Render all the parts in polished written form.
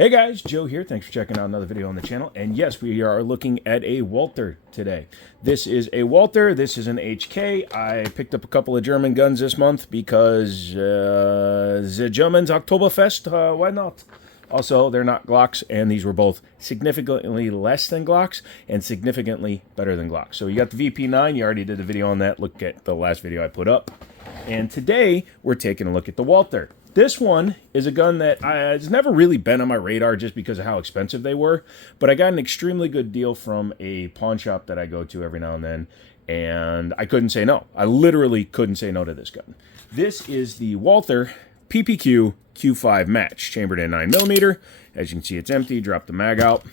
Hey guys, Joe here. Thanks for checking out another video on the channel. And yes, we are looking at a Walther today. This is a Walther. This is an HK. I picked up a couple of German guns this month because the Germans Oktoberfest, why not? Also, they're not Glocks, and these were both significantly less than Glocks and significantly better than Glocks. So you got the VP9. You already did a video on that. Look at the last video I put up. And today, we're taking a look at the Walther. This one is a gun that has never really been on my radar just because of how expensive they were, but I got an extremely good deal from a pawn shop that I go to every now and then, and I couldn't say no. I literally couldn't say no to this gun. This is the Walther PPQ Q5 Match, chambered in 9mm. As you can see, it's empty. Drop the mag out.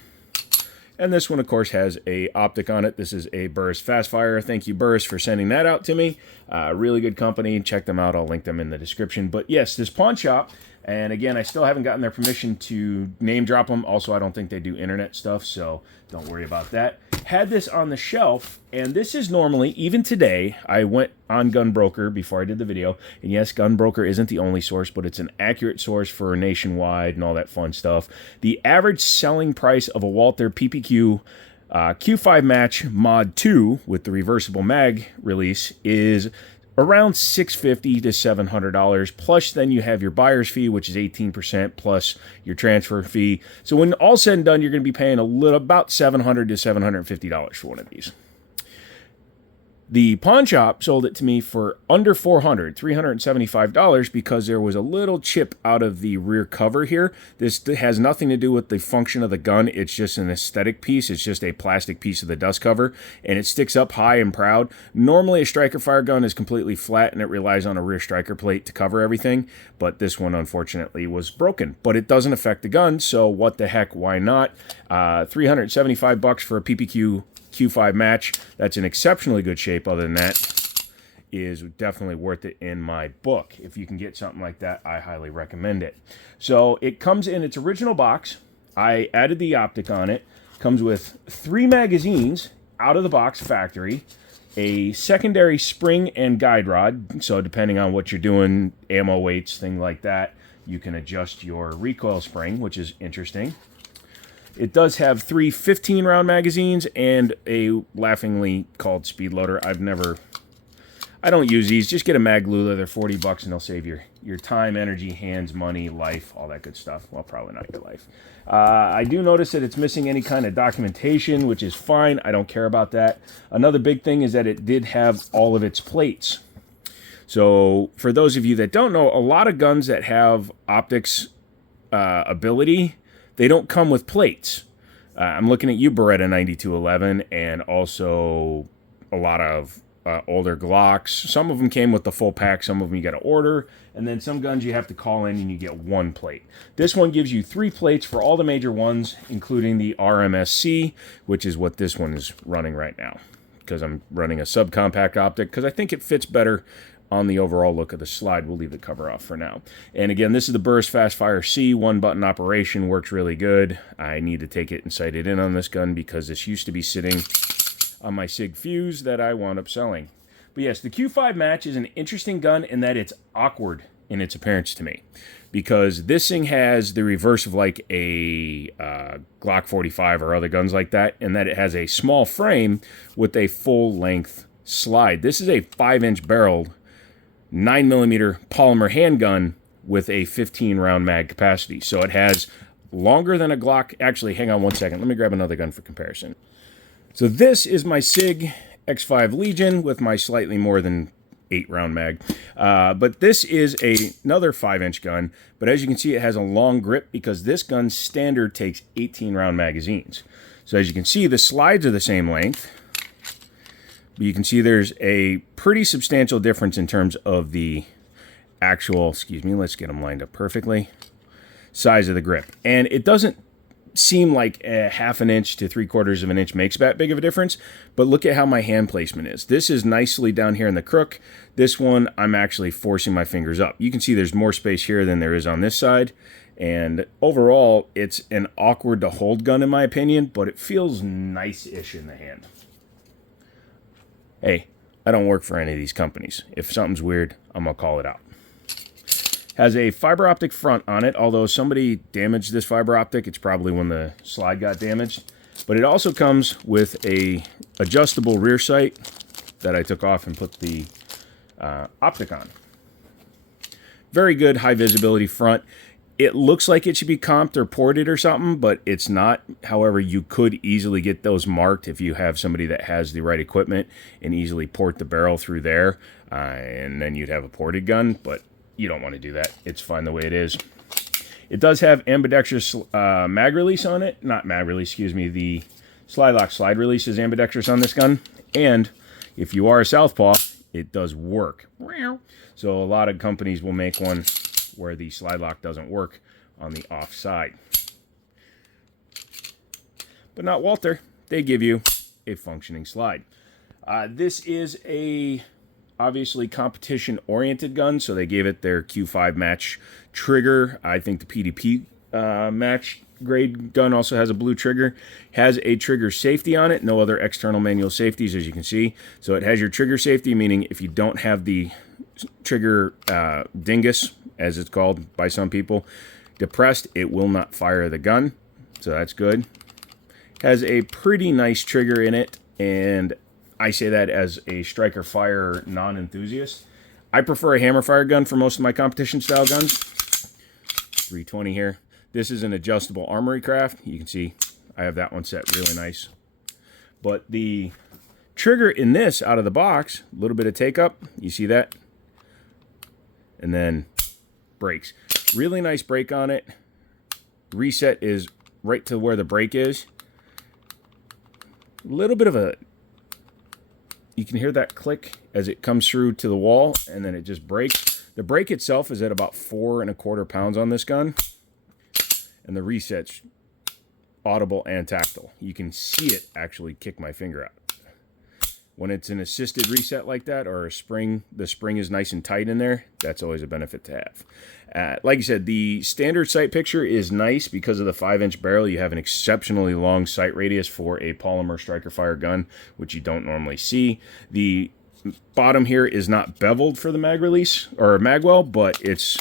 And this one, of course, has a optic on it. This is a Burris Fastfire. Thank you, Burris, for sending that out to me. Really good company. Check them out. I'll link them in the description. But yes, this pawn shop, and again, I still haven't gotten their permission to name drop them. Also, I don't think they do internet stuff, so don't worry about that. Had this on the shelf, and this is normally, even today, I went on Gunbroker before I did the video, and yes, Gunbroker isn't the only source, but it's an accurate source for nationwide and all that fun stuff. The average selling price of a Walther PPQ Q5 Match Mod 2 with the reversible mag release is around $650 to $700, plus then you have your buyer's fee, which is 18%, plus your transfer fee. So when all's said and done, you're going to be paying about $700 to $750 for one of these. The pawn shop sold it to me for under $375, because there was a little chip out of the rear cover here. This has nothing to do with the function of the gun. It's just an aesthetic piece. It's just a plastic piece of the dust cover, and it sticks up high and proud. Normally, a striker fire gun is completely flat, and it relies on a rear striker plate to cover everything, but this one, unfortunately, was broken. But it doesn't affect the gun, so what the heck, why not? $375 for a PPQ Q5 Match. That's in exceptionally good shape. Other than that, is definitely worth it in my book. If you can get something like that, I highly recommend it. So it comes in its original box. I added the optic on it. Comes with 3 magazines out of the box factory, a secondary spring and guide rod. So depending on what you're doing, ammo weights, thing like that, you can adjust your recoil spring, which is interesting. It does have 3 15-round magazines and a laughingly called speed loader. I don't use these. Just get a mag Lula. They're $40 and they'll save your time, energy, hands, money, life, all that good stuff. Well, probably not your life. I do notice that it's missing any kind of documentation, which is fine. I don't care about that. Another big thing is that it did have all of its plates. So for those of you that don't know, a lot of guns that have optics ability, they don't come with plates. I'm looking at you, Beretta 9211, and also a lot of older Glocks. Some of them came with the full pack, some of them you got to order, and then some guns you have to call in and you get 1 plate. This one gives you 3 plates for all the major ones, including the RMSC, which is what this one is running right now, because I'm running a subcompact optic, because I think it fits better on the overall look of the slide. We'll leave the cover off for now. And again, this is the Burris Fastfire C, 1-button operation, works really good. I need to take it and sight it in on this gun because this used to be sitting on my SIG fuse that I wound up selling. But yes, the Q5 Match is an interesting gun in that it's awkward in its appearance to me, because this thing has the reverse of like a Glock 45 or other guns like that, in that it has a small frame with a full-length slide. This is a 5-inch barreled 9mm polymer handgun with a 15-round mag capacity. So it has longer than a Glock. Actually, hang on one second. Let me grab another gun for comparison. So this is my SIG X5 Legion with my slightly more than 8-round mag. But this is another 5-inch gun. But as you can see, it has a long grip because this gun standard takes 18-round magazines. So as you can see, the slides are the same length. But you can see there's a pretty substantial difference in terms of the actual, let's get them lined up perfectly, size of the grip. And it doesn't seem like a 1/2 inch to 3/4 of an inch makes that big of a difference, but look at how my hand placement is. This is nicely down here in the crook. This one, I'm actually forcing my fingers up. You can see there's more space here than there is on this side. And overall, it's an awkward to hold gun in my opinion, but it feels nice-ish in the hand. Hey, I don't work for any of these companies. If something's weird, I'm going to call it out. Has a fiber optic front on it, although somebody damaged this fiber optic. It's probably when the slide got damaged. But it also comes with a adjustable rear sight that I took off and put the optic on. Very good high visibility front. It looks like it should be comped or ported or something, but it's not. However, you could easily get those marked if you have somebody that has the right equipment and easily port the barrel through there, and then you'd have a ported gun, but you don't want to do that. It's fine the way it is. It does have ambidextrous mag release on it. Not mag release, excuse me. The slide lock slide release is ambidextrous on this gun, and if you are a southpaw, it does work. So a lot of companies will make one where the slide lock doesn't work on the off side. But not Walther. They give you a functioning slide. This is a obviously competition-oriented gun, so they gave it their Q5 Match trigger. I think the PDP Match grade gun also has a blue trigger. Has a trigger safety on it. No other external manual safeties, as you can see. So it has your trigger safety, meaning if you don't have the trigger dingus, as it's called by some people, depressed, it will not fire the gun. So that's good. Has a pretty nice trigger in it, and I say that as a striker fire non-enthusiast. I prefer a hammer fire gun for most of my competition style guns. 320 here. This is an adjustable armory craft. You can see I have that one set really nice. But the trigger in this out of the box, a little bit of take up. You see that? And then brakes. Really nice brake on it. Reset is right to where the brake is. A little bit of a, you can hear that click as it comes through to the wall, and then it just brakes. The brake itself is at about 4¼ pounds on this gun, and the reset's audible and tactile. You can see it actually kick my finger out. When it's an assisted reset like that, or a spring, the spring is nice and tight in there, that's always a benefit to have. Like I said, the standard sight picture is nice because of the 5-inch barrel. You have an exceptionally long sight radius for a polymer striker fire gun, which you don't normally see. The bottom here is not beveled for the mag release, or mag well, but it's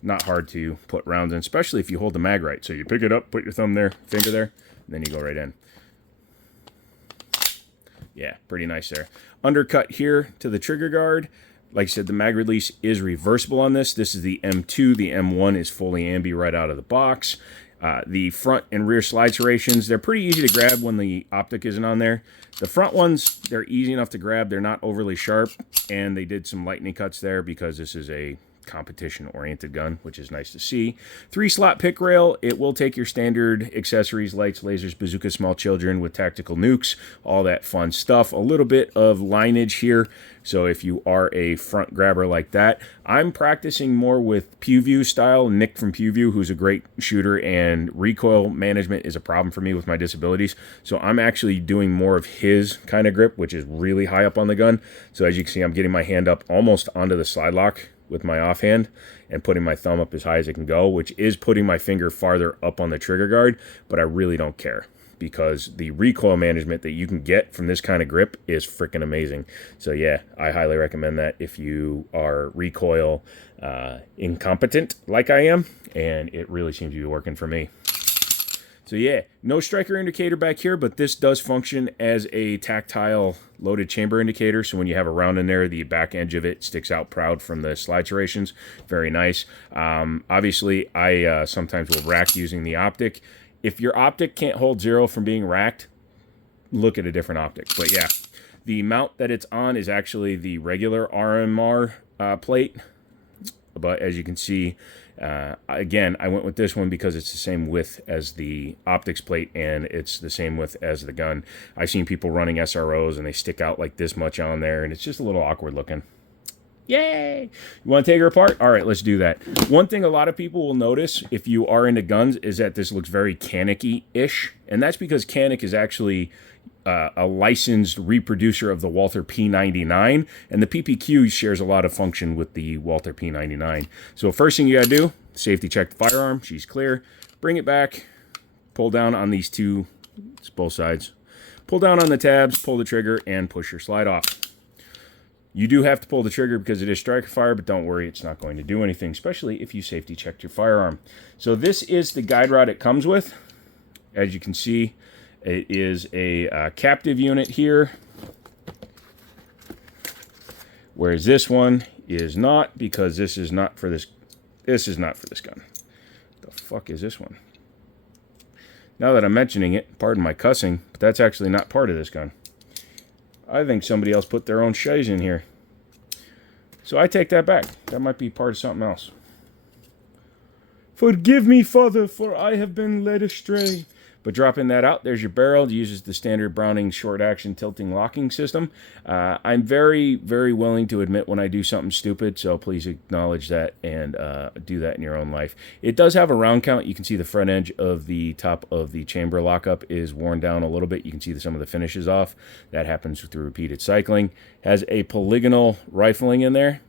not hard to put rounds in, especially if you hold the mag right. So you pick it up, put your thumb there, finger there, and then you go right in. Yeah, pretty nice there. Undercut here to the trigger guard. Like I said, the mag release is reversible on this. This is the M2. The M1 is fully ambi right out of the box. The front and rear slide serrations, they're pretty easy to grab when the optic isn't on there. The front ones, they're easy enough to grab. They're not overly sharp, and they did some lightning cuts there because this is a competition-oriented gun, which is nice to see. 3-slot pick rail. It will take your standard accessories, lights, lasers, bazookas, small children with tactical nukes, all that fun stuff. A little bit of lineage here, so if you are a front grabber like that. I'm practicing more with PewView style. Nick from PewView, who's a great shooter, and recoil management is a problem for me with my disabilities, so I'm actually doing more of his kind of grip, which is really high up on the gun. So as you can see, I'm getting my hand up almost onto the slide lock with my offhand and putting my thumb up as high as it can go, which is putting my finger farther up on the trigger guard, but I really don't care because the recoil management that you can get from this kind of grip is freaking amazing. So yeah, I highly recommend that if you are recoil incompetent like I am, and it really seems to be working for me. So yeah, no striker indicator back here, but this does function as a tactile loaded chamber indicator. So when you have a round in there, the back edge of it sticks out proud from the slide serrations. Very nice. Obviously, I sometimes will rack using the optic. If your optic can't hold 0 from being racked, look at a different optic. But yeah, the mount that it's on is actually the regular RMR plate. But as you can see, again, I went with this one because it's the same width as the optics plate, and it's the same width as the gun. I've seen people running SROs, and they stick out like this much on there, and it's just a little awkward looking. Yay! You want to take her apart? All right, let's do that. One thing a lot of people will notice if you are into guns is that this looks very Canik-ish, and that's because Canik is actually a licensed reproducer of the Walther P99, and the PPQ shares a lot of function with the Walther P99. So first thing you gotta do, safety check the firearm. She's clear. Bring it back. Pull down on these two, it's both sides. Pull down on the tabs, pull the trigger, and push your slide off. You do have to pull the trigger because it is striker fire, but don't worry, it's not going to do anything, especially if you safety checked your firearm. So this is the guide rod it comes with. As you can see, it is a captive unit here, whereas this one is not, because this is not for this. This is not for this gun. The fuck is this one? Now that I'm mentioning it, pardon my cussing, but that's actually not part of this gun. I think somebody else put their own shiz in here. So I take that back. That might be part of something else. Forgive me, Father, for I have been led astray. But dropping that out, there's your barrel. It uses the standard Browning short-action tilting locking system. I'm very, very willing to admit when I do something stupid, so please acknowledge that and do that in your own life. It does have a round count. You can see the front edge of the top of the chamber lockup is worn down a little bit. You can see some of the finishes off. That happens through repeated cycling. Has a polygonal rifling in there.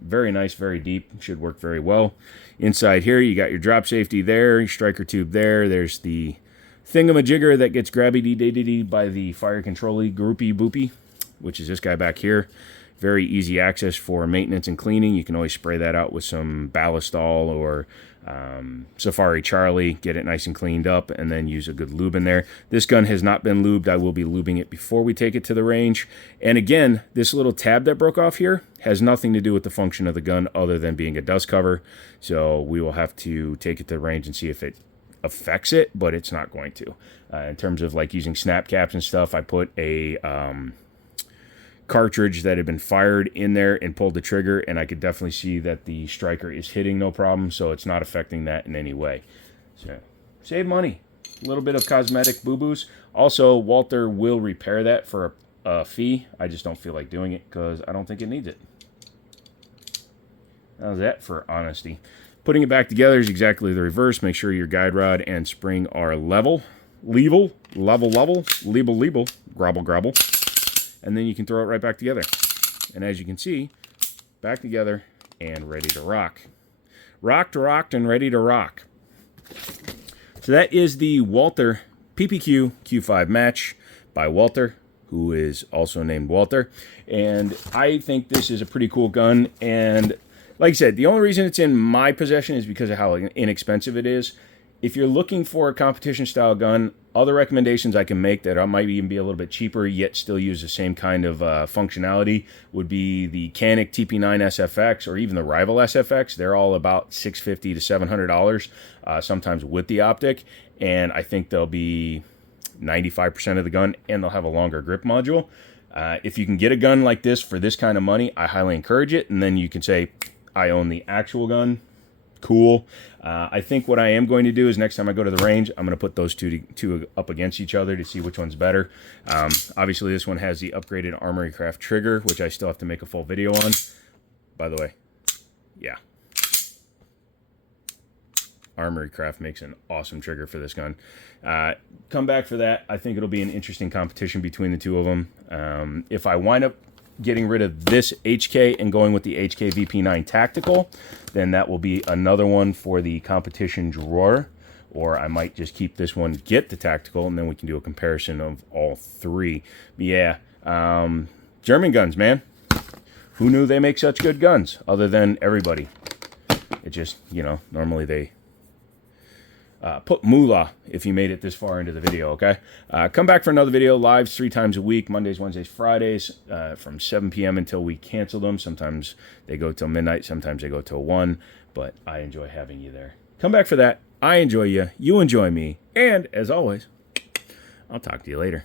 Very nice, very deep. Should work very well. Inside here, you got your drop safety there, your striker tube there. There's the thingamajigger that gets grabby-dee-dee-dee by the fire control-y groupie boopy, which is this guy back here. Very easy access for maintenance and cleaning. You can always spray that out with some Ballistol or Safari Charlie, get it nice and cleaned up, and then use a good lube in there. This gun has not been lubed. I will be lubing it before we take it to the range. And again, this little tab that broke off here has nothing to do with the function of the gun other than being a dust cover. So we will have to take it to the range and see if it affects it, but it's not going to. In terms of like using snap caps and stuff, I put a cartridge that had been fired in there and pulled the trigger, and I could definitely see that the striker is hitting no problem, so it's not affecting that in any way. So save money. A little bit of cosmetic boo-boos. Also, Walther will repair that for a fee. I just don't feel like doing it because I don't think it needs it. How's that for honesty? Putting it back together is exactly the reverse. Make sure your guide rod and spring are level, grobble, grobble. And then you can throw it right back together. And as you can see, back together and ready to rock. Rocked, and ready to rock. So that is the Walther PPQ Q5 Match by Walther, who is also named Walther. And I think this is a pretty cool gun. And like I said, the only reason it's in my possession is because of how inexpensive it is. If you're looking for a competition-style gun, other recommendations I can make that might even be a little bit cheaper, yet still use the same kind of functionality, would be the Canik TP9 SFX or even the Rival SFX. They're all about $650 to $700, sometimes with the optic, and I think they'll be 95% of the gun, and they'll have a longer grip module. If you can get a gun like this for this kind of money, I highly encourage it, and then you can say, I own the actual gun. Cool. I think what I am going to do is next time I go to the range, I'm going to put those two up against each other to see which one's better. Obviously, this one has the upgraded Armory Craft trigger, which I still have to make a full video on. By the way, yeah. Armory Craft makes an awesome trigger for this gun. Come back for that. I think it'll be an interesting competition between the two of them. If I wind up getting rid of this HK and going with the HK VP9 Tactical, then that will be another one for the competition drawer. Or I might just keep this one, get the Tactical, and then we can do a comparison of all three. But yeah, German guns, man. Who knew they make such good guns other than everybody? It just, you know, normally they put moolah if you made it this far into the video, okay? Come back for another video. Lives 3 times a week, Mondays, Wednesdays, Fridays, from 7 p.m. until we cancel them. Sometimes they go till midnight, sometimes they go till 1, but I enjoy having you there. Come back for that. I enjoy you, you enjoy me, and as always, I'll talk to you later.